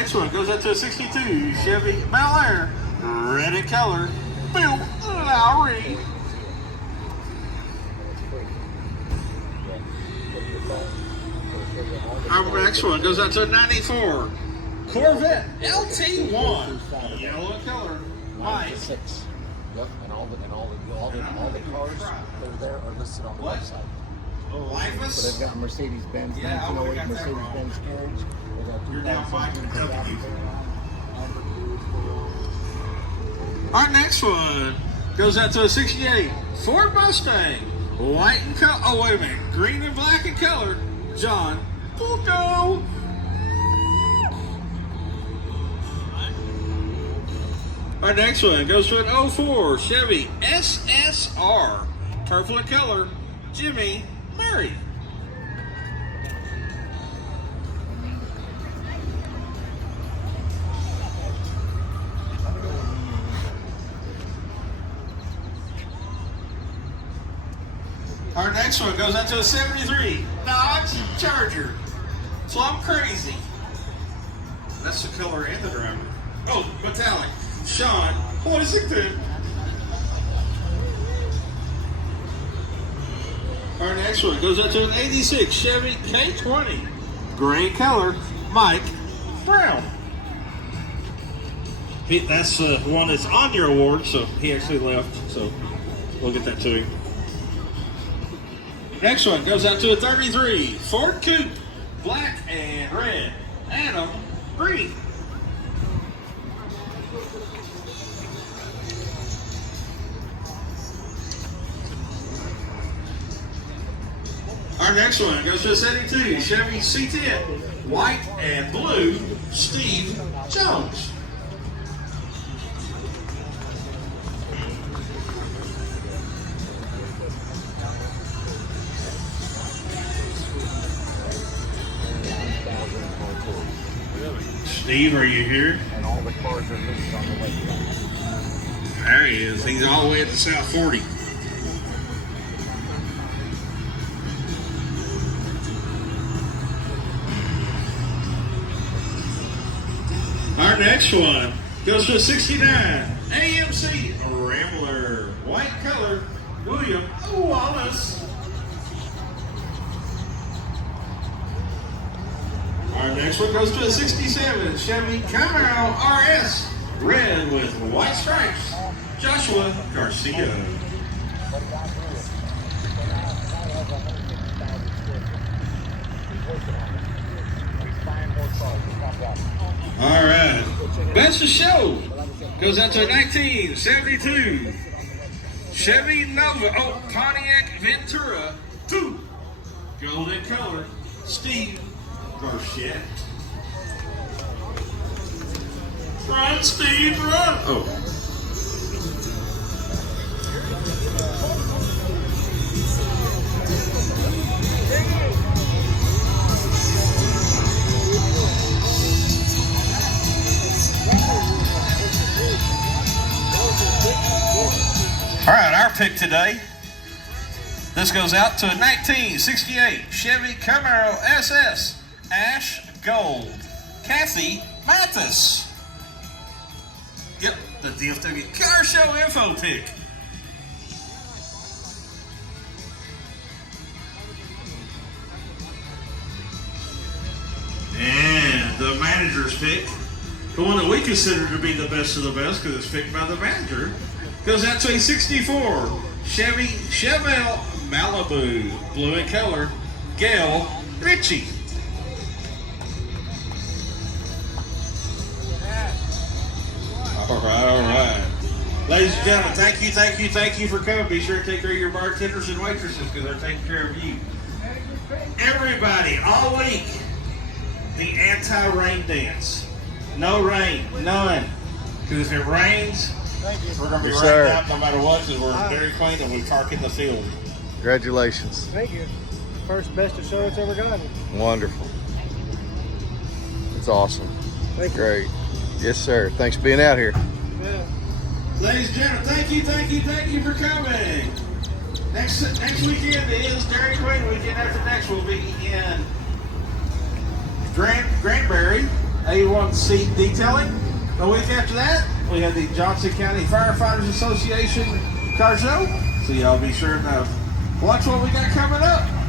next one goes out to a 62 Chevy Bel Air, red in color, Bill Lowry. Our next one goes out to a 94 Corvette LT1, yellow in color, Mike. Yep, and all the cars that are there are listed on the website. Lifeless. So they've got Mercedes-Benz, 1908 Mercedes-Benz carriage. They got You're down 2000 Our next one goes out to a 68 Ford Mustang, white and color. Oh, wait a minute. Green and black in color, John Fulco. Our next one goes to an 04 Chevy SSR, purple in color, Jimmy Murray. Our next one goes out to a 73 Dodge Charger, Plum Crazy. That's the color and the driver. Oh, metallic. Sean Hoisington. Our next one goes out to an 86 Chevy K20, gray color, Mike Brown. That's the one that's on your award, so he actually left, so we'll get that to him. Next one goes out to a 33 Ford Coupe, black and red, Adam Green. Our next one goes to a 72 Chevy C10, white and blue, Steve Jones. Steve, are you here? And all the cars are listed on the website. There he is. He's all the way at the South 40. Our next one goes to a 69 AMC Rambler, white color, William Wallace. Our next one goes to a 67 Chevy Camaro RS, red with white stripes, Joshua Garcia. All right, best of show goes out to a 1972 Chevy Nova, Pontiac Ventura 2, golden color, Steve Garcia. Run, Steve, run! Oh. All right, our pick today. This goes out to a 1968 Chevy Camaro SS Ash Gold, Kathy Mathis. Yep, the DFW Car Show info pick. And the manager's pick, the one that we consider to be the best of the best because it's picked by the manager, goes out to a 64 Chevy Chevelle Malibu, blue in color, Gail Ritchie. All right. Ladies and gentlemen, thank you for coming. Be sure to take care of your bartenders and waitresses because they're taking care of you. Everybody, all week, the anti-rain dance. No rain, none. Because if it rains, we're going to be rained out no matter what because we're very clean and we park in the field. Congratulations. Thank you. First best of show it's ever gotten. Wonderful. It's awesome. Thank you. Great. Yes, sir. Thanks for being out here. Yeah. Ladies and gentlemen, thank you for coming. Next weekend is Dairy Queen weekend. After next, we'll be in Granbury, A1C Detailing. The week after that, we have the Johnson County Firefighters Association Car Show. So y'all be sure to watch what we got coming up.